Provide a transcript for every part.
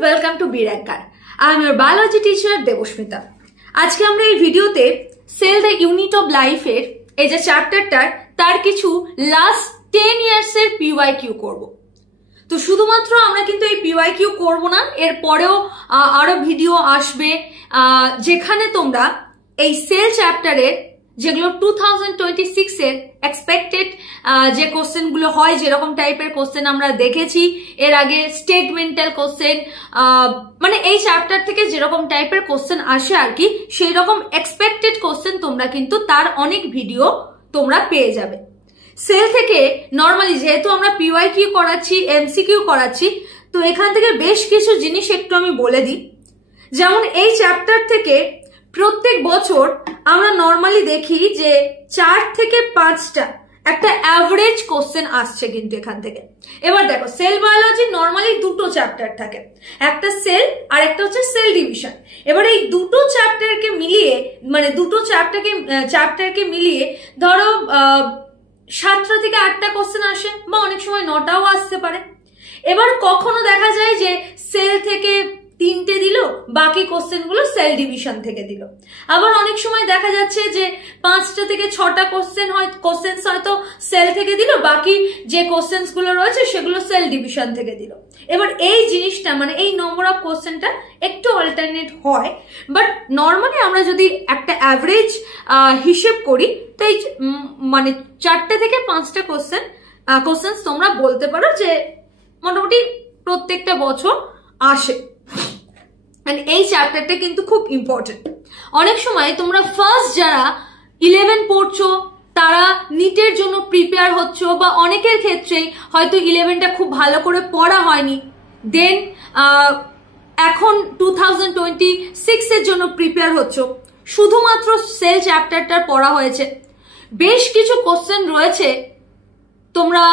welcome to B-Ranker. I am your biology teacher Debosmita. আজকে আমরা এই ভিডিওতে cell the unit of life এর এই যে চ্যাপ্টারটার তার কিছু লাস্ট 10 ইয়ার্স এর পিওয়াইকিউ করব। তো শুধুমাত্র আমরা কিন্তু এই পিওয়াইকিউ করব না, এর পরেও আরো ভিডিও আসবে যেখানে তোমরা এই সেল চ্যাপ্টারের যেগুলো 2026 এর এক্সপেক্টেড যে কোশ্চেন গুলো হয়, যেরকম টাইপের কোশ্চেন আমরা দেখেছি এর আগে, স্টেটমেন্টাল কোশ্চেন, মানে এই চ্যাপ্টার থেকে যেরকম টাইপের কোশ্চেন আসে আর কি, সেই রকম এক্সপেক্টেড কোশ্চেন তোমরা কিন্তু তার অনেক ভিডিও তোমরা পেয়ে যাবে। সেল থেকে নর্মালি যেহেতু আমরা পিওয়াইকিউ করাচ্ছি, এমসিকিউ করাচ্ছি, তো এখান থেকে বেশ কিছু জিনিস একটু আমি বলে দিই। যেমন এই চ্যাপ্টার থেকে প্রত্যেক বছর আমরা নর্মালি দেখি যে 4 থেকে 5টা একটা অ্যাভারেজ কোশ্চেন আসছে কিন্তু এখান থেকে। এবার দেখো, সেল বায়োলজি নর্মালি দুটো চ্যাপ্টার থাকে, একটা সেল আর একটা হচ্ছে সেল ডিভিশন। এবার এই দুটো চ্যাপ্টারকে মিলিয়ে, মানে দুটো চ্যাপ্টারকে মিলিয়ে ধরো 7টা থেকে 8টা কোশ্চেন আসে, বা অনেক সময় 9টাও আসতে পারে। এবার কখনো দেখা যায় যে সেল থেকে 3টে দিল, বাকি কোশ্চেন গুলো সেল ডিভিশন থেকে দিল। আবার অনেক সময় দেখা যাচ্ছে যে 5টা থেকে 6টা কোশ্চেন হয়তো সেল থেকে দিল, বাকি যে কোশ্চেন গুলো রয়েছে সেগুলো সেল ডিভিশন থেকে দিল। এবার এই জিনিসটা মানে এই নম্বর অফ কোশ্চেনটা একটু অল্টারনেট হয়, বাট নর্মালি আমরা যদি একটা অ্যাভারেজ হিসেব করি তো এই মানে 4টে থেকে 5টা কোশ্চেন তোমরা বলতে পারো যে মোটামুটি প্রত্যেকটা বছর আসে। এই চ্যাপ্টারটা কিন্তু খুব ইম্পর্টেন্ট। অনেক সময় তোমরা ফার্স্ট যারা 11 পড়ছো, তারা নিটের জন্য প্রিপেয়ার হচ্ছো, বা অনেকের ক্ষেত্রেই হয়তো 11টা খুব ভালো করে পড়া হয়নি, দেন এখন 2026 এর জন্য প্রিপেয়ার হচ্ছো, শুধুমাত্র সেল চ্যাপ্টারটা পড়া হয়েছে, বেশ কিছু কোশ্চেন রয়েছে, তোমরা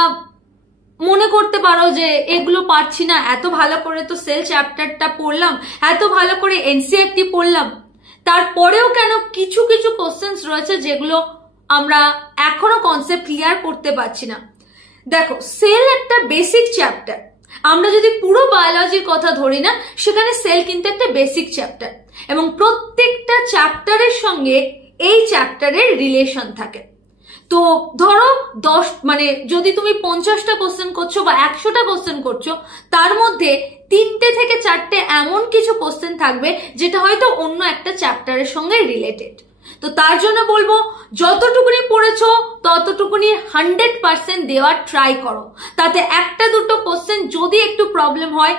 মনে করতে পারো যে এগুলো পারছি না, এত ভালো করে তো সেল চ্যাপ্টারটা পড়লাম, এত ভালো করে এনসিইআরটি পড়লাম, তারপরেও কেন কিছু কিছু কোশ্চেন্স রয়েছে যেগুলো আমরা এখনো কনসেপ্ট ক্লিয়ার করতে পারছি না। দেখো, সেল একটা বেসিক চ্যাপ্টার, আমরা যদি পুরো বায়োলজির কথা ধরি না, সেখানে সেল কিন্তু একটা বেসিক চ্যাপ্টার, এবং প্রত্যেকটা চ্যাপ্টারের সঙ্গে এই চ্যাপ্টারের রিলেশন থাকে। তো ধরো মানে যদি তুমি 50টা কোশ্চেন করছো বা 100টা কোশ্চেন করছো, তার মধ্যে 3টে থেকে 4টে এমন কিছু কোশ্চেন থাকবে যেটা হয়তো অন্য একটা চ্যাপ্টারের সঙ্গে রিলেটেড। তো তার জন্য বলবো, যতটুকুনি পড়েছো ততটুকুনি 100% দেওয়ার ট্রাই করো। তাতে একটা দুটো কোশ্চেন যদি একটু প্রবলেম হয়,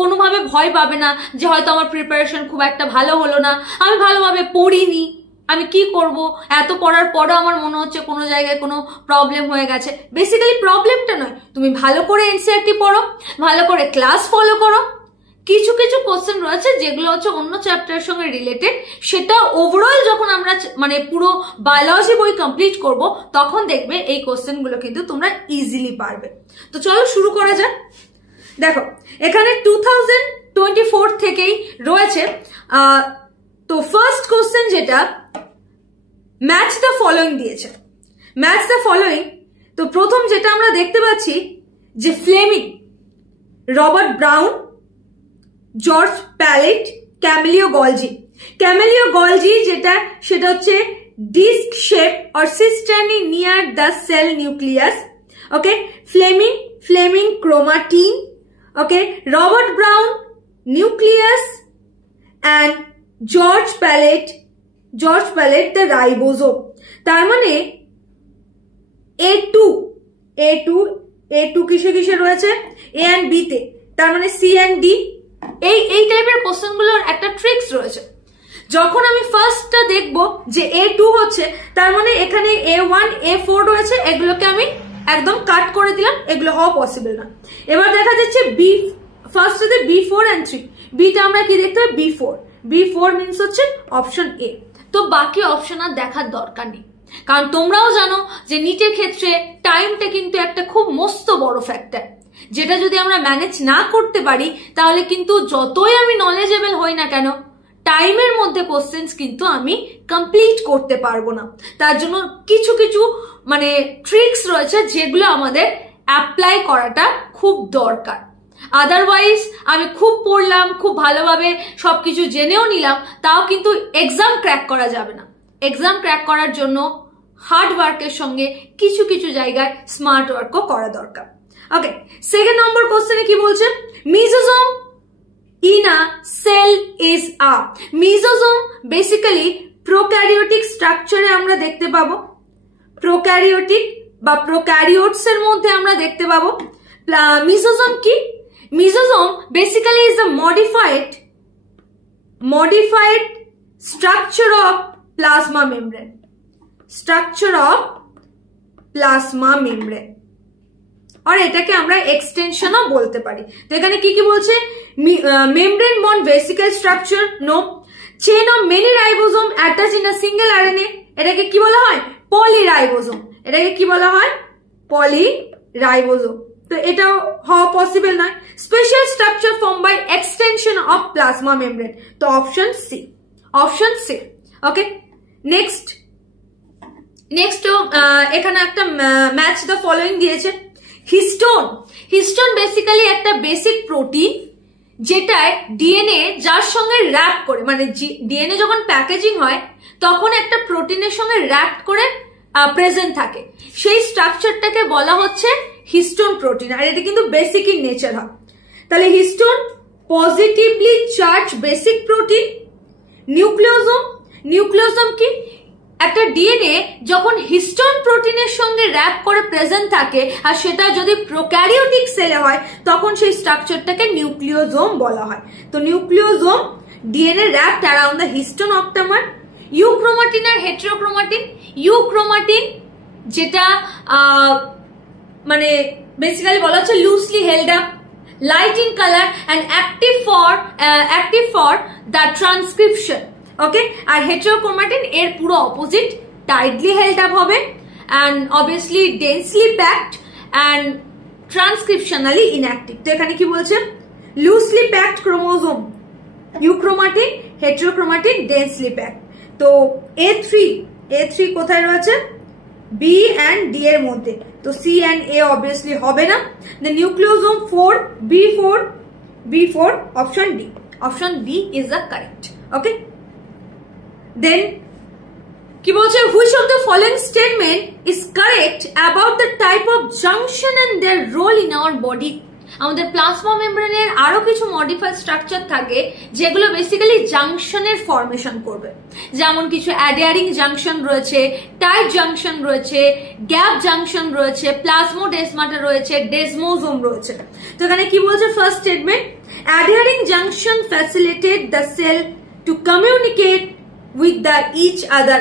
কোনোভাবে ভয় পাবে না যে হয়তো আমার প্রিপারেশন খুব একটা ভালো হলো না, আমি ভালোভাবে পড়িনি, আমি কি করব, এত পড়ার পরও আমার মনে হচ্ছে কোনো জায়গায় কোনো প্রবলেম হয়ে গেছে। বেসিক্যালি প্রবলেমটা নয়, তুমি ভালো করে এনসিইআরটি পড়ো, ভালো করে ক্লাস ফলো করো। কিছু কিছু কোশ্চেন রয়েছে যেগুলো হচ্ছে অন্য চ্যাপ্টারের সঙ্গে রিলেটেড, সেটা ওভারঅল যখন আমরা মানে পুরো বায়োলজি বই কমপ্লিট করব, তখন দেখবে এই কোশ্চেনগুলো কিন্তু তোমরা ইজিলি পারবে। তো চলো শুরু করা যাক। দেখো, এখানে 2024 থেকেই রয়েছে। তো ফার্স্ট কোশ্চেন যেটা ম্যাচ দ্য ফলোইং দিয়েছে, ম্যাচ দ্য ফলোইং। তো প্রথম যেটা আমরা দেখতে পাচ্ছি যে Fleming, Robert Brown, George Palade, Camillo Golgi যেটা সেটা হচ্ছে disc shape or cisternae near the cell nucleus. Okay, Fleming chromatin, okay, Robert Brown nucleus, and George Palade the ribosome. তার মানে A2 কিসে রয়েছে, A and B তে, তার মানে C and D। এই টাইপের কোশ্চেন গুলোর একটা ট্রিক্স রয়েছে। যখন আমি ফার্স্টটা দেখবো যে A2 হচ্ছে, তার মানে এখানে A1 A4 রয়েছে, এগুলোকে আমি একদম কাট করে দিলাম, এগুলো হওয়া পসিবল না। এবার দেখা যাচ্ছে ফার্স্টে B4 and 3, বিটা আমরা কি দেখতে পাই, B4 মিনস হচ্ছে অপশন A। তো বাকি অপশন আর দেখার দরকার নেই, কারণ তোমরাও জানো যে নিটের ক্ষেত্রে টাইমটা কিন্তু একটা খুব মস্ত বড় ফ্যাক্টর, যেটা যদি আমরা ম্যানেজ না করতে পারি তাহলে কিন্তু যতই আমি নলেজেবল হই না কেন, টাইমের মধ্যে কোশ্চেন্স কিন্তু আমি কমপ্লিট করতে পারবো না। তার জন্য কিছু কিছু মানে ট্রিক্স রয়েছে যেগুলো আমাদের অ্যাপ্লাই করাটা খুব দরকার। আদারওয়াইজ আমি খুব পড়লাম, খুব ভালোভাবে সবকিছু জেনেও নিলাম, তাও কিন্তু এক্সাম ক্র্যাক করা যাবে না। এক্সাম ক্র্যাক করার জন্য হার্ড ওয়ার্কের সঙ্গে কিছু কিছু জায়গায় স্মার্ট ওয়ার্কও করা দরকার। ওকে, সেকেন্ড নম্বর কোশ্চেনে কি বলছে, মিজোজোম in a cell is a mesosome basically prokaryotic structure এ আমরা দেখতে পাবো, প্রোক্যারিওটিক বা প্রোক্যারিওটস এর মধ্যে আমরা দেখতে পাবো। মিজোজোম কি? Mesosome basically is a modified structure of plasma membrane, structure of plasma membrane, আর এটাকে আমরা এক্সটেনশনও বলতে পারি। তো এখানে কি কি বলছে, membrane bound vesicle structure, no. Chain of many ribosome attach in a single RNA, এটাকে কি বলা হয়, পলিরাইবোজোম। এটাকে কি বলা হয়, পলিরাইবোজোম। তো এটাও হওয়া পসিবল নয়। Special structure form by extension of plasma membrane, তো option C, option C. Okay, next এখানে একটা ম্যাচ দ্য ফলোইং দিয়েছে। হিস্টোন, হিস্টোন বেসিক্যালি একটা বেসিক প্রোটিন যেটায় ডিএনএ যার সঙ্গে র্যাপ করে, মানে ডিএনএ যখন প্যাকেজিং হয় তখন একটা প্রোটিনের সঙ্গে র্যাপ করে প্রেজেন্ট থাকে, সেই স্ট্রাকচারটাকে বলা হচ্ছে হিস্টোন প্রোটিন, আর এটা কিন্তু বেসিক ইন নেচার হয়। তাহলে histone positively charge basic protein. Nucleosome, nucleosome কি, একটা ডিএনএ যখন হিস্টোন প্রোটিনের সঙ্গে র্যাপ করে প্রেজেন্ট থাকে আর সেটা যদি প্রোক্যারিওটিক সেলে হয় তখন সেই স্ট্রাকচারটাকে নিউক্লিওজোম বলা হয়। তো nucleosome DNA wrapped around the histone octamer. Euchromatin আর হেটেরোক্রোমাটিন, ইউক্রোমাটিন যেটা মানে বেসিক্যালি বলা হচ্ছে loosely held up, light in colour and active for the transcription. Okay, আর হেটেরোক্রোমাটিন এর পুরো অপোজিট, টাইটলি হেল্ড আপ হবে and obviously densely packed and transcriptionally inactive. তো এখানে কি বলছে, loosely packed chromosome, euchromatin, heterochromatin, densely packed. তো A3 কোথায় রয়েছে, বি অ্যান্ড ডি এর মধ্যে, তো সি অ্যান্ড এ অবভিয়াসলি হবে না। The nucleosome 4, B4, option D, option D is the correct. Okay, then কি বলছে, which of the following statement is correct about the type of junction and their role in our body? আমাদের plasma মেমব্রেনের আরো কিছু modified structure থাকে যেগুলো basically জাংশনের formation করবে, যেমন কিছু অ্যাডিয়ারিং জাংশন রয়েছে, টাইট জাংশন রয়েছে, গ্যাপ জাংশন রয়েছে, প্লাজমোডেসমাটা রয়েছে, ডেসমোজোম রয়েছে। তো এখানে কি বলছে, first statement, adhering junction facilitate the cell to communicate with the each other.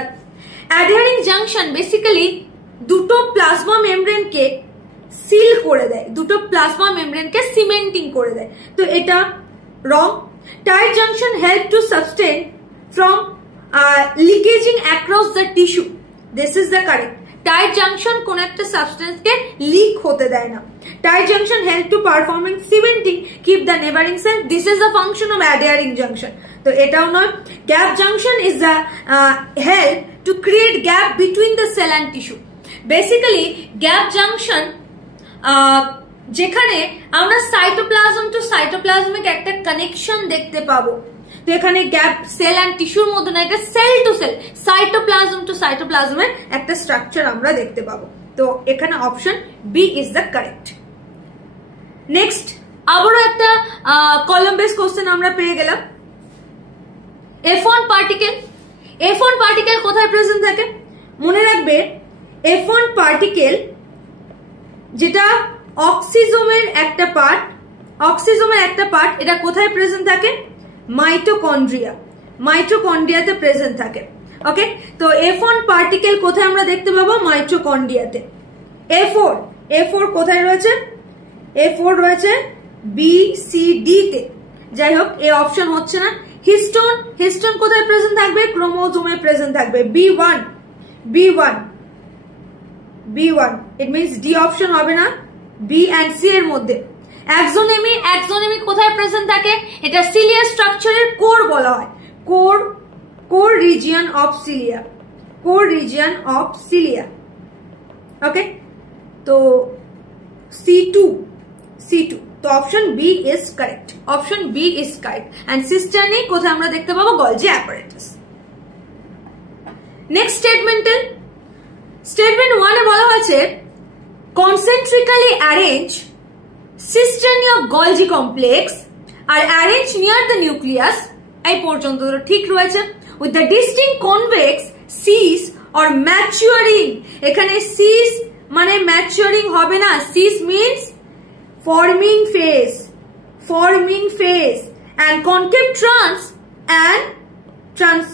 Adhering junction basically দুটো প্লাজমা মেমব্রেনকে সিল করে দেয়, দুটো প্লাজমা মেমব্রেনকে সিমেন্টিং করে দেয়, তো এটা wrong. Tight junction help to substance from leakaging across the tissue, this is the correct. Tight junction কোন একটা সাবস্টেন্সকে লিক হতে দেয় না। Tight junction help to performing cementing, keep the neighbouring cell, this is the function of adhering junction, তো এটাও নয়। Gap junction is the help to create gap between the cell and tissue. Basically gap junction যেখানে আমরা cytoplasm to cytoplasmic একটা connection দেখতে পাবো, তো এখানে গ্যাপ সেল অ্যান্ড টিস্যুর মধ্যে না, এটা cell to cell, cytoplasm to সাইটোপ্লাজমের একটা স্ট্রাকচার আমরা দেখতে পাবো। তো এখানে option B is the correct. Next আবারও একটা কলাম বেস কোশ্চেন আমরা পেয়ে গেলাম। F1 পার্টিকেল, F1 পার্টিকেল কোথায় প্রেজেন্ট থাকে? মনে রাখবে F1 পার্টিকেল যেটা অক্সিজোমের একটা পার্ট, অক্সিজোমের একটা পার্ট, এটা কোথায় প্রেজেন্ট থাকে? মাইটোকন্ড্রিয়া, মাইটোকন্ড্রিয়াতে প্রেজেন্ট থাকে। ওকে, তো F1 পার্টিকেল কোথায় আমরা দেখতে পাবো? মাইটোকন্ড্রিয়াতে। A4 কোথায় রয়েছে? A4 রয়েছে BCD তে। যাই হোক, এই অপশন হচ্ছে না। হিস্টোন কোথায় প্রেজেন্ট থাকবে? ক্রোমোজোমে প্রেজেন্ট থাকবে। B1 it means D option হবে না, বি এন্ড সি এর মধ্যে। অ্যাক্সোনেমি কোথায় প্রেজেন্ট থাকে? এটা সিলিয়া স্ট্রাকচারের কোর বলা হয়, core region of cilia, okay. তো C2 তো option B is correct, option B is correct. And cisternae কোথায় আমরা দেখতে পাবো? Golgi apparatus. নেক্সট স্টেটমেন্টে স্টেটমেন্ট 1 এ বলা হয়েছে concentrically arrange cisternae of Golgi complex are arranged near the nucleus, এই পর্যন্ত তো ঠিক রয়েছে, with the distinct convex cis or maturing, এখানে cis মানে maturing হবে না, cis means forming phase, and concave trans and trans,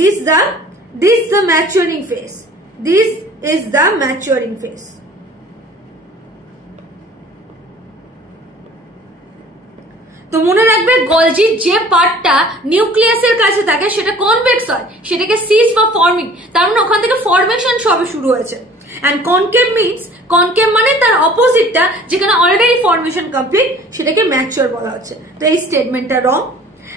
this the maturing phase, this is the maturing phase. তো মনে রাখবে গলজির যে পার্টটা নিউক্লিয়াসের কাছে থাকে সেটা কনভেক্স হয়, সেটাকে সিস বা ফর্মিং, তার মানে ওখান থেকে ফরমেশন সবে শুরু হয়েছে। এন্ড কনকেভ মিন্স, কনকেভ মানে তার অপোজিটটা যেখানে অলরেডি ফরমেশন কমপ্লিট, সেটাকে ম্যাচিওর বলা হচ্ছে। তো এই স্টেটমেন্টটা wrong.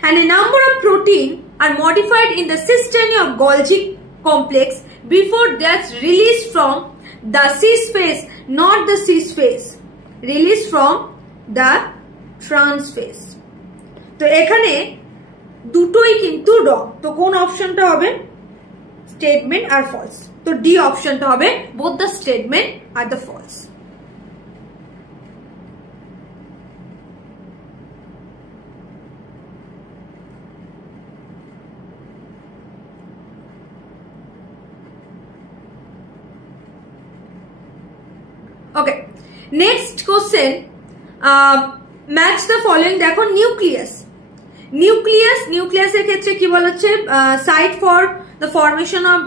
And a number of protein are modified in the cisternae of Golgi complex before that's released from the cis phase, not the cis phase, released from the trans phase. তো এখানে দুটোই কিন্তু রং। তো কোন অপশনটা হবে? স্টেটমেন্ট আর false. তো D অপশনটা হবে, both the statement R the false. Okay, next question, match the following. দেখো নিউক্লিয়াসের ক্ষেত্রে কি বলা হচ্ছে? Site for the formation of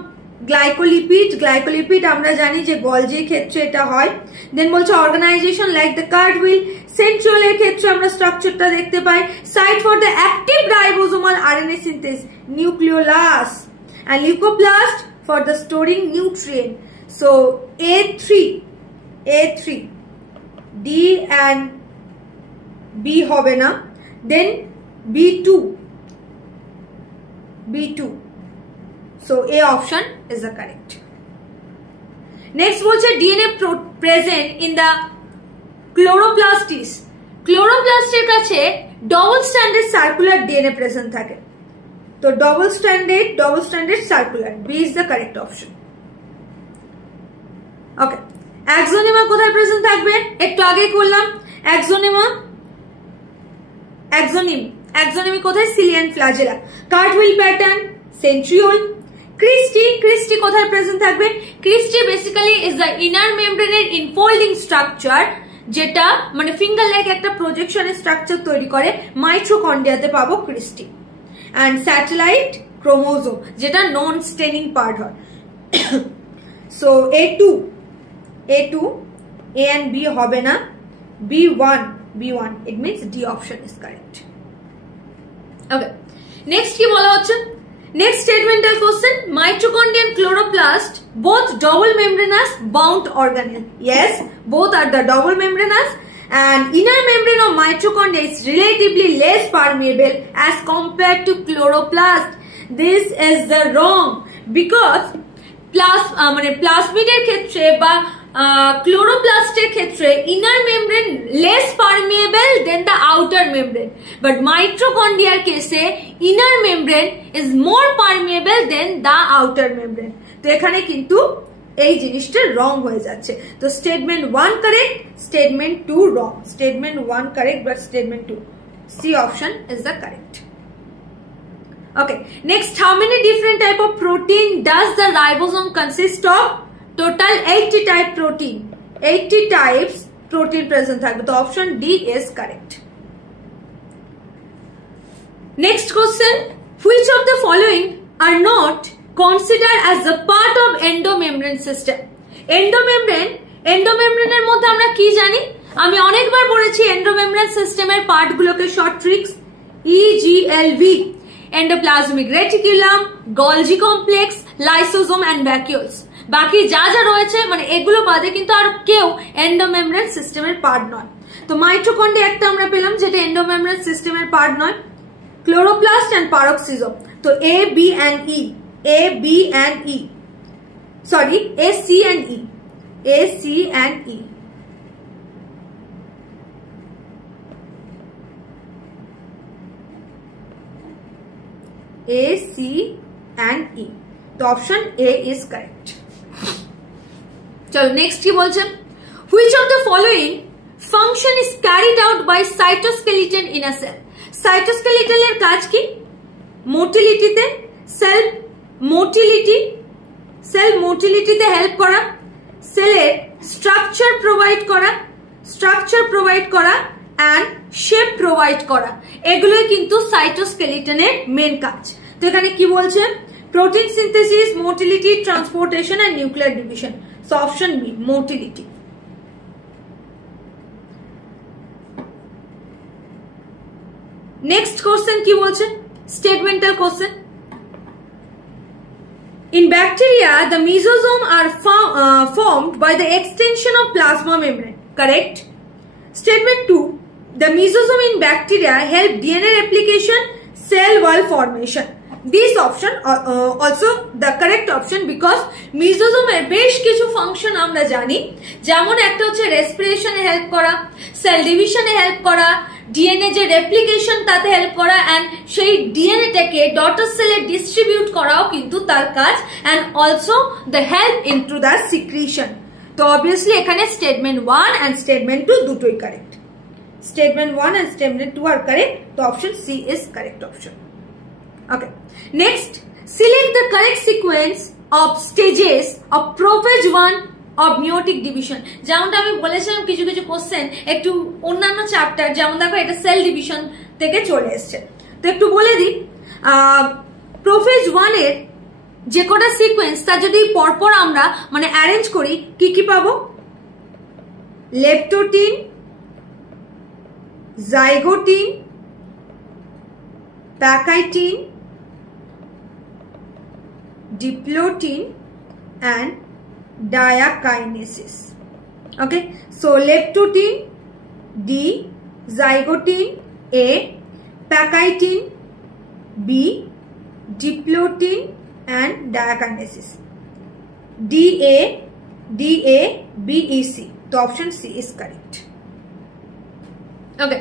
glycolipid আমরা জানি যে গলজির ক্ষেত্রে এটা হয়। দেন বলছে organisation like the cartwheel, সেন্ট্রিওলের ক্ষেত্রে আমরা স্ট্রাকচারটা দেখতে পাই। Site for the active ribosomal RNA synthesis, nucleolus, and leucoplast for the storing nutrient. So A3, D and B হবে না, then B2, so A option is the correct. Next বলছে DNA present in the chloroplasts এর কাছে double stranded circular DNA present থাকে। তো double stranded circular, B is the correct option. Okay, axonema কোথায় present থাকবে? একটু আগে করলাম axonomy কোথায়? Cilia and flagella. Cartwheel pattern, centriole. Cristae কোথায় প্রেজেন্ট থাকবে? Cristae basically is the inner মেমব্রেনের ইনফোল্ডিং স্ট্রাকচার, যেটা মানে ফিঙ্গার লাইক একটা প্রজেকশনের স্ট্রাকচার তৈরি করে, মাইট্রোকন্ড্রিয়াতে পাবো ক্রিস্টি। অ্যান্ড স্যাটেলাইট ক্রোমোজোম, যেটা নন স্টেনিং পার্ট হয়। So A2, A and B হবে না, B1, it means D option is correct. Okay, next কি বলা হচ্ছে? Next statemental question, mitochondria and chloroplast both double membranous bound organelle. Yes, both are the double membranous, and inner membrane of mitochondria is relatively less permeable as compared to chloroplast. This is the wrong, because প্লাজমিডের ক্ষেত্রে বা ক্লোরোপ্লাস্টের ক্ষেত্রে inner membrane less permeable than the outer membrane, but mitochondria কেসে inner membrane is more permeable than the outer membrane. তো এখানে কিন্তু এই জিনিসটা রং হয়ে যাচ্ছে। তো statement 1 correct, statement 2 wrong. Statement 1 correct, but statement 2, C option is the correct. Okay, next, how many different type of protein does the ribosome consist of? Total 80 type protein, 80 types protein present থাকবে। তো option D is correct. Next question, which of the following are not considered as a part of endomembrane system? এন্ডোমেমব্রেনের মধ্যে আমরা কি জানি? আমি অনেকবার পড়েছি endomembrane সিস্টেমের পার্টগুলোকে, short tricks, EGLV, endoplasmic reticulum, Golgi complex, lysosome and vacuoles। বাকি যা যা রয়েছে মানে এগুলো বাদে কিন্তু আর কেউ এন্ডোমেমব্রেন সিস্টেমের পার্ট নয়। তো মাইটোকন্ড্রিয়া একটা আমরা পেলাম যেটা এন্ডোমেমব্রেন সিস্টেমের পার্ট নয়, ক্লোরোপ্লাস্ট এন্ড পারক্সিজোম। তো A, B and E, sorry, A, C and E, A, C and E. তো অপশন A is correct. চলো নেক্সট কি বলছেন, which of the following function is carried out by cytoskeleton in a cell? cytoskeleton এর কাজ কি? মোটিলিটিতে, sell মোটিলিটিতে help করা, সেলের structure provide করা এন্ড শেপ প্রোভাইড করা, এগুলোই কিন্তু সাইটোস্কেলিটনের মেন কাজ। তো এখানে কি বলছে, protein synthesis, motility, transportation and nuclear division. So option B, motility. Next question কি বলছে, statemental question. In bacteria, the mesosome are formed by the extension of plasma membrane. Correct? Statement 2. The mesosome in bacteria help DNA replication, cell wall formation. This option also the correct option because mesosome এর বেশ কিছু function আমরা জানি, যেমন একটা হচ্ছে রেসপিরেশনে help করা, সেল ডিভিশনে হেল্প করা, ডিএনএ যে রেপ্লিকেশন তাতে হেল্প করা এন্ড সেই ডিএনএটাকে ডটার সেলে ডিস্ট্রিবিউট করাও কিন্তু তার কাজ, and also the help into the secretion. তো অবভিয়াসলি এখানে স্টেটমেন্ট 1 এন্ড স্টেটমেন্ট 2 দুটোই কারেক্ট। Statement 1 and statement 2 are correct. So option C is correct option. Okay. Next, select the correct sequence of stages of prophase 1 of meiotic division. যেমনটা আমি বলেছিলাম কিছু কিছু question একটু অন্যান্য চ্যাপ্টার, যেমন দেখো এটা সেল ডিভিশন থেকে চলে এসেছে। তো একটু বলে দিই, প্রোফেজ 1 এর যে কটা সিকোয়েন্স তা যদি পরপর আমরা মানে অ্যারেঞ্জ করি কি কি পাবো, leptotene, zygotin, pachytin, diplotin and diakinesis. Okay, so leptotin D, zygotin A, pachytin B, diplotin and diakinesis. DA, BEC. So option C is correct. Okay.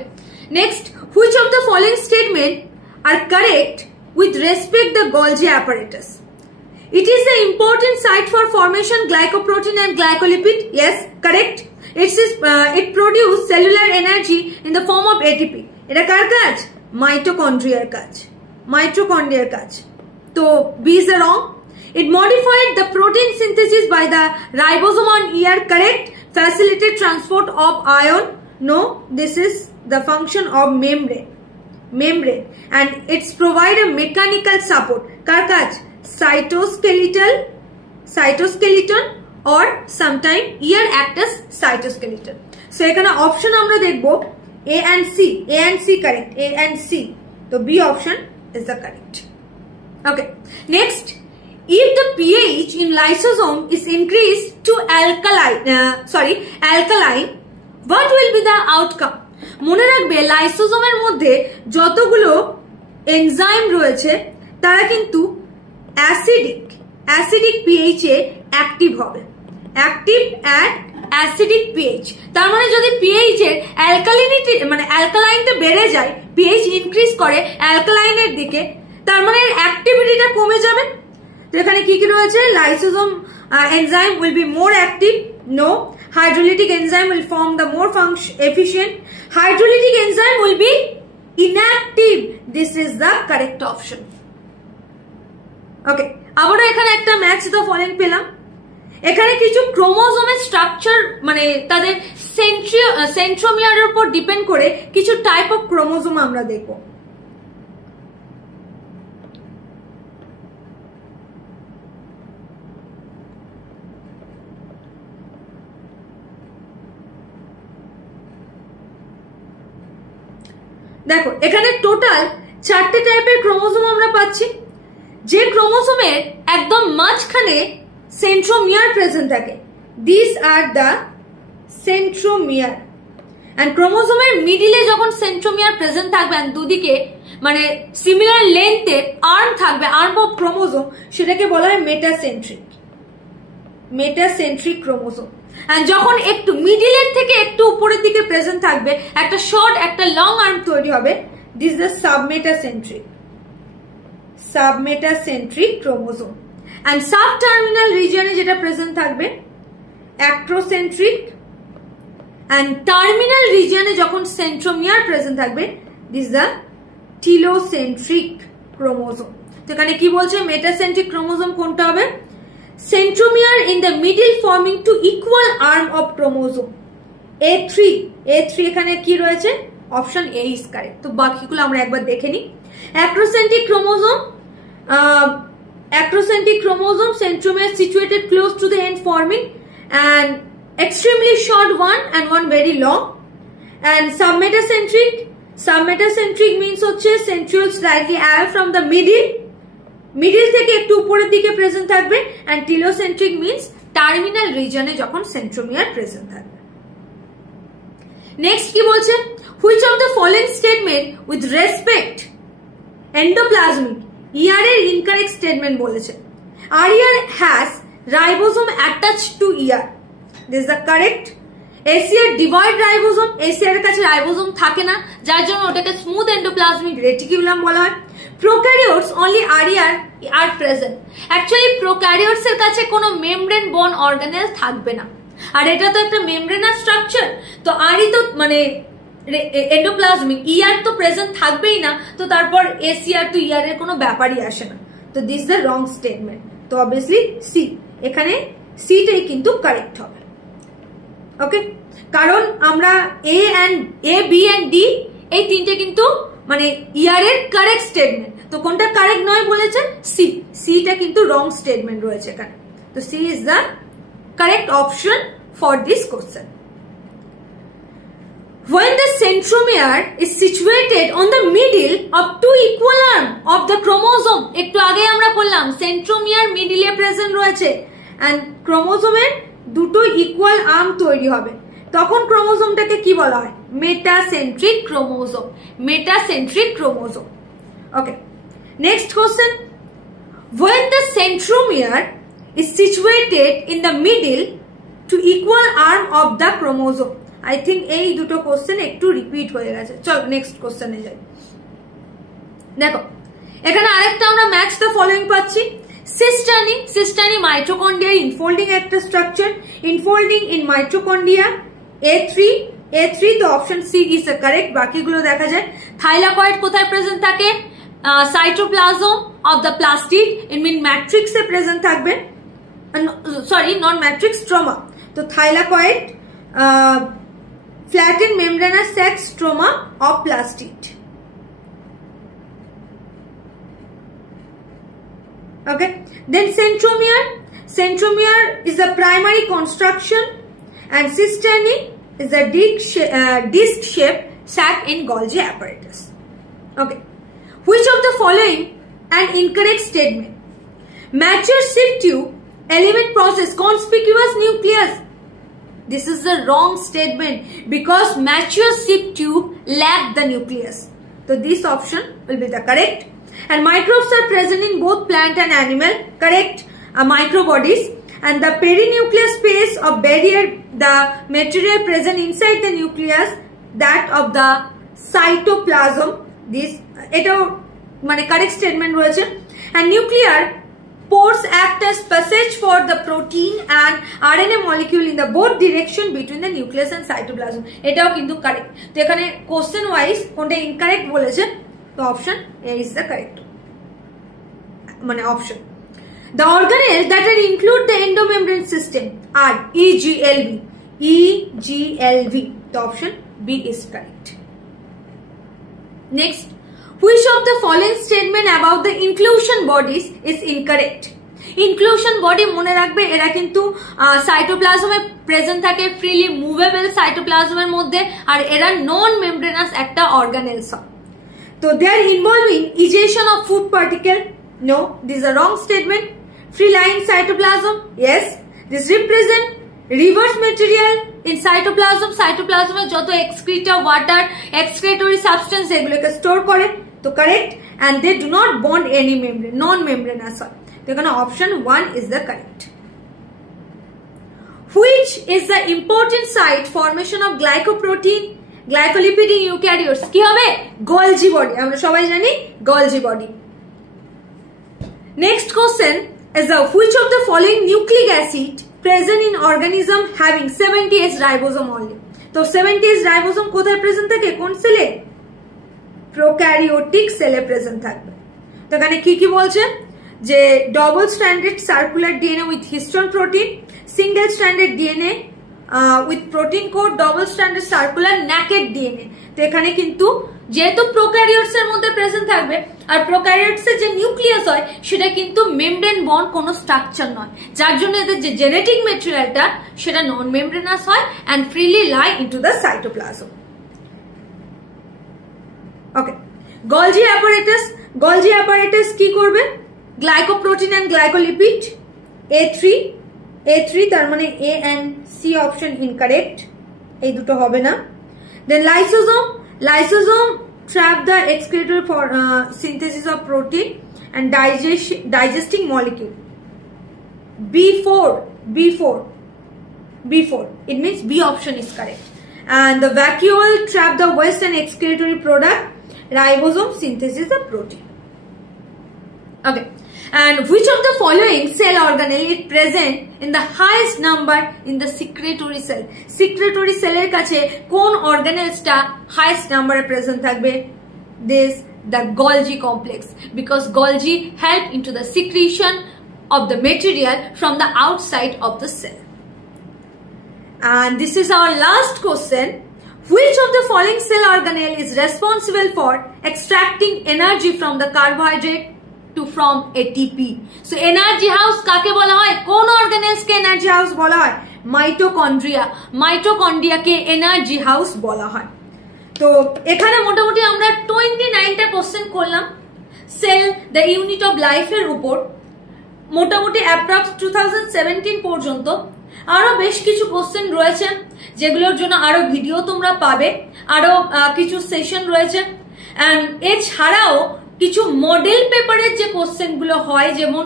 Next, which of the following statements are correct with respect to the Golgi apparatus? It is the important site for formation glycoprotein and glycolipid. Yes, correct. It produces cellular energy in the form of ATP. এটা কার কাজ? মাইটোকন্ড্রিয়ার কাজ। তো B is wrong. It modified the protein synthesis by the ribosome on ER. Correct. Facilitate transport of ion. No, this is the function of membrane and it's provide a mechanical support. কার কাজ? cytoskeleton or sometime ear act as cytoskeleton. So এখানে option আমরা দেখব A and C correct, A and C. So B option is the correct. Okay, next, if the pH in lysosome is increased to alkaline, what will be the outcome? মনে রাখবে লাইসোজোমের মধ্যে যতগুলো enzyme রয়েছে তারা কিন্তু acidic pH এ active হবে, active at acidic pH. তার মানে যদি পিএইচ এর অ্যালকালিনিটি মানে অ্যালকালাইনটা বেড়ে যায়, পিএইচ ইনক্রিজ করে অ্যালকালাইনের দিকে, তার মানে অ্যাক্টিভিটিটা কমে যাবে। তো এখানে কি কি রয়েছে, lysosome enzyme will be more active, no. Hydrolytic enzyme will form the more efficient. Hydrolytic enzyme will be inactive. This is the correct option. Okay. আবারও এখানে একটা ম্যাচ দ্য ফলোইং পেলাম। এখানে কিছু ক্রোমোজোমের স্ট্রাকচার মানে তাদের সেন্ট্রোমিয়ারের উপর ডিপেন্ড করে কিছু টাইপ অফ ক্রোমোজোম আমরা দেখব। দেখো এখানে টোটাল 4টে টাইপের ক্রোমোজোম আমরা পাচ্ছি। যে ক্রোমোজোমের একদম মাঝখানে সেন্ট্রোমিয়ার প্রেজেন্ট থাকে, this are the centromere. And ক্রোমোজোমের মিডিলে যখন সেন্ট্রোমিয়ার প্রেজেন্ট থাকবে এন্ড দুদিকে মানে সিমিলার লেন্থের আর্ম থাকবে, আর্ম অফ ক্রোমোজোম, সেটাকে বলা হয় মেটাসেন্ট্রিক ক্রোমোজোম। এন্ড যখন একটু মিডিলের থেকে একটু উপরের দিকে প্রেজেন্ট থাকবে, একটা শর্ট একটা লং আর্ম তৈরি হবে, this is the submetacentric. Submetacentric chromosome. And subterminal রিজিয়নে যেটা প্রেজেন্ট থাকবে অ্যাক্রোসেন্ট্রিক, অ্যান্ড টার্মিনাল রিজিয়নে যখন সেন্ট্রোমিয়ার প্রেজেন্ট থাকবে দিস দ্য টিলোসেন্ট্রিক ক্রোমোজোম। তো এখানে কি বলছে মেটাসেন্ট্রিক ক্রোমোজোম কোনটা হবে? Centromere in the middle forming two equal arm of chromosome A3। এখানে কি রয়েছে? Option A is correct. তো বাকিগুলো আমরা একবার দেখে নিই। Acrocentric chromosome centromere situated close to the end forming an extremely short one and one very long. And submetacentric means হচ্ছে centriole slightly away from the middle থেকে একটু উপরের দিকে প্রেজেন্ট থাকবে। and telocentric means টার্মিনাল রিজনে যখন centromere present থাকবে। Next কি বলছে? which of the following statement with respect endoplasmic ER এর incorrect statement বলেছে। RER has ribosome attached to ER, this is the correct। ACR devoid ribosome, ACR এর কাছে ribosome থাকে না, যার জন্য ওটাকে স্মুথ এন্ডোপ্লাজমিক রেটিকুলাম বলা হয়। Prokaryotes only RER are present, actually prokaryotes এর কাছে কোনো মেমব্রেন বর্ন অর্গানেল থাকবে না, আর এটা তো একটা মেমব্রেনাস স্ট্রাকচার, তো আরই তো মানে এন্ডোপ্লাজমিক ER তো প্রেজেন্ট থাকবেই না, তো তারপর ACR টু ER এর কোনো ব্যাপারই আসে না। তো দিস দ্য রং স্টেটমেন্ট। তো অবভিয়াসলি সি, এখানে সিটাই কিন্তু কারেক্ট হবে। ওকে, কারণ আমরা A, B and D এই তিনটে কিন্তু মানে ER এর কারেক্ট স্টেটমেন্ট, তো কোনটা কারেক্ট নয় বলেছে? সিটা কিন্তু রং স্টেটমেন্ট রয়েছে এখানে। তো C is the correct option for this question. When the centromere is situated on the middle of two equal arm of the chromosome, একটু আগে আমরা বললাম সেন্ট্রোমিয়ার মিডিলে প্রেজেন্ট রয়েছে and ক্রোমোজোমের দুটো ইকুয়াল আর্ম তৈরি হবে, তখন ক্রোমোজোমটাকে কি বলা হয়? Metacentric chromosome. Okay, next question. When the centromere is situated in the middle to equal arm of the chromosome, I think এই দুটো কোশ্চেন একটু রিপিট হয়ে গেছে। চল নেক্সট কোশ্চেনে যাই। দেখো এখানে আরেকটা আমরা ম্যাচ দ্য ফলোইং পাচ্ছি। সিস্টানি মাইটোকন্ড্রিয়া ইনফোল্ডিং একটা স্ট্রাকচার, ইনফোল্ডিং ইন মাইটোকন্ড্রিয়া A3, তো option C is the correct. বাকিগুলো দেখা যায়। থাইলাকয়েড কোথায় প্রেজেন্ট থাকে? Cytoplasm of the plastid, in mean ম্যাট্রিক্সে প্রেজেন্ট থাকবে, সরি নন ম্যাট্রিক্স স্ট্রোমা। তো thylakoid flattened membranous sac stroma of plastid. Okay, then centromere is the primary construction and cisternae is a disc shaped sac in Golgi apparatus. Okay, which of the following an incorrect statement? Mature sieve tube element process conspicuous nucleus. This is the wrong statement because mature sieve tube lack the nucleus. So this option will be the correct. And microbes are present in both plant and animal, correct? Microbodies. And the perinuclear space of barrier, the material present inside the nucleus, that of the cytoplasm. This eto mane correct statement royeche. And nuclear pores act as passage for the protein and RNA molecule in the both direction between the nucleus and cytoplasm. এটাও কিন্তু correct. তো এখানে question wise কোনটা incorrect বলেছে, তো option A is the correct মানে option. The organelles that are include the endomembrane system are EGLV. The option B is correct. Next, which of the following statement about the inclusion bodies is incorrect? Inclusion body মনে রাখবে এরা কিন্তু সাইটোপ্লাজমে present থাকে, freely movable সাইটোপ্লাজমের মধ্যে, আর এরা নন membranous একটা organelles হয়। তো they are involving ejection of food particle. No, this is a wrong statement. Free lying cytoplasm, yes. This represent reverse material in cytoplasm. Cytoplasm এ যত excreta, water, excretory substance এগুলোকে store করে, তো correct. and they do not bond any membrane, non membranous হয়, তো এখানে option 1 is the correct. Which is the important site formation of glycoprotein, glycolipid in eukaryotes? কি হবে? Golgi body, আমরা সবাই জানি Golgi body. Next question is which of the following nucleic acid present in organism having 70S ribosome only? তো 70S ribosome কোথায় present থাকে, কোন সেলে? প্রোক্যারিওটিক সেলে প্রেজেন্ট থাকবে। তো এখানে কি কি বলছে যে double stranded circular DNA with histone protein, single stranded DNA with protein code, double stranded circular naked DNA. তো এখানে কিন্তু যেহেতু প্রোক্যারিওটস এর মধ্যে প্রেজেন্ট থাকবে, আর প্রোক্যারিওটস এর যে নিউক্লিয়াস হয় সেটা কিন্তু মেমব্রেন বন্ড কোনো স্ট্রাকচার নয়, যার জন্য এদের যে জেনেটিক ম্যাটেরিয়ালটা সেটা নন মেমব্রেনাস হয় and freely lie into the cytoplasm. Okay, Golgi apparatus. Golgi apparatus কি করবে? গ্লাইকোপ্রোটিন এন্ড গ্লাইকোলিপিড A3 তার মানে A and C option incorrect, এই দুটো হবে না। দেন lysosome trap the excretory for synthesis of protein and digesting molecule. B4 it means B option is correct. And the vacuole trap the waste and excretory product. Ribosome synthesis the protein. Okay, and which of the following cell organelle is present in the highest number in the secretory cell? Secretory cell এর কাছে কোন organellesটা highest number present থাকবে? The Golgi complex, because Golgi help into the secretion of the material from the outside of the cell. And this is our last question. Which of the following cell organelle is responsible for extracting energy from the carbohydrate to from ATP? So energy house কাকে বলা হয়? কোন organelles কে energy house বলা হয়? Mitochondria কে energy house বলা হয়। তো এখানে মোটামুটি আমরা 29টা কোশ্চেন করলাম cell the unit of life এর উপর, মোটামুটি অ্যাপ্রক্স 2017 পর্যন্ত। আরো বেশ কিছু কোশ্চেন রয়েছে যেগুলোর জন্য আরো ভিডিও তোমরা পাবে, আরো কিছু সেশন রয়েছে। এছাড়াও কিছু মডেল পেপারের যে কোশ্চেন গুলো হয়, যেমন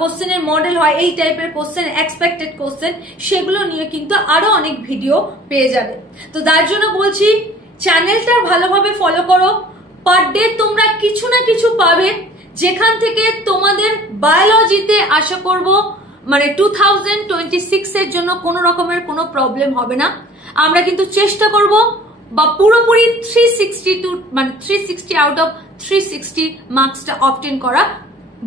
কোশ্চেনের মডেল হয়, এই টাইপের কোশ্চেন, এক্সপেক্টেড কোশ্চেন, সেগুলো নিয়ে কিন্তু আরো অনেক ভিডিও পেয়ে যাবে। তো তার জন্য বলছি চ্যানেলটা ভালোভাবে ফলো করো, পার ডে তোমরা কিছু না কিছু পাবে, যেখান থেকে তোমাদের বায়োলজিতে আশা করব মানে 2026 এর জন্য কোনো রকমের কোনো প্রবলেম হবে না। আমরা কিন্তু চেষ্টা করব বা পুরোপুরি 360 আউট অফ 360 মার্কসটা অবটেন করা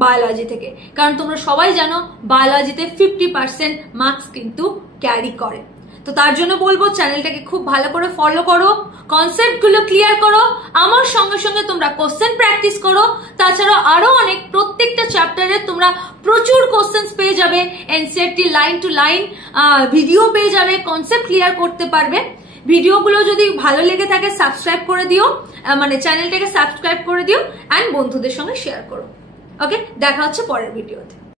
বায়োলজি থেকে, কারণ তোমরা সবাই জানো বায়োলজিতে 50% মার্কস কিন্তু ক্যারি করে। তো তার জন্য বলবো চ্যানেলটাকে খুব ভালো করে ফলো করো, কনসেপ্ট গুলো ক্লিয়ার করো, আমার সঙ্গে সঙ্গে তোমরা কোশ্চেন প্র্যাকটিস করো। তাছাড়া আরো অনেক প্রত্যেকটা চ্যাপ্টারে তোমরা প্রচুর কোশ্চেন পেয়ে যাবে, NCERT line to line video পেয়ে যাবে, কনসেপ্ট ক্লিয়ার করতে পারবে। ভিডিওগুলো যদি ভালো লেগে থাকে সাবস্ক্রাইব করে দিও, মানে চ্যানেলটাকে সাবস্ক্রাইব করে দিও এন্ড বন্ধুদের সঙ্গে শেয়ার করো। ওকে, দেখা হচ্ছে পরের ভিডিওতে।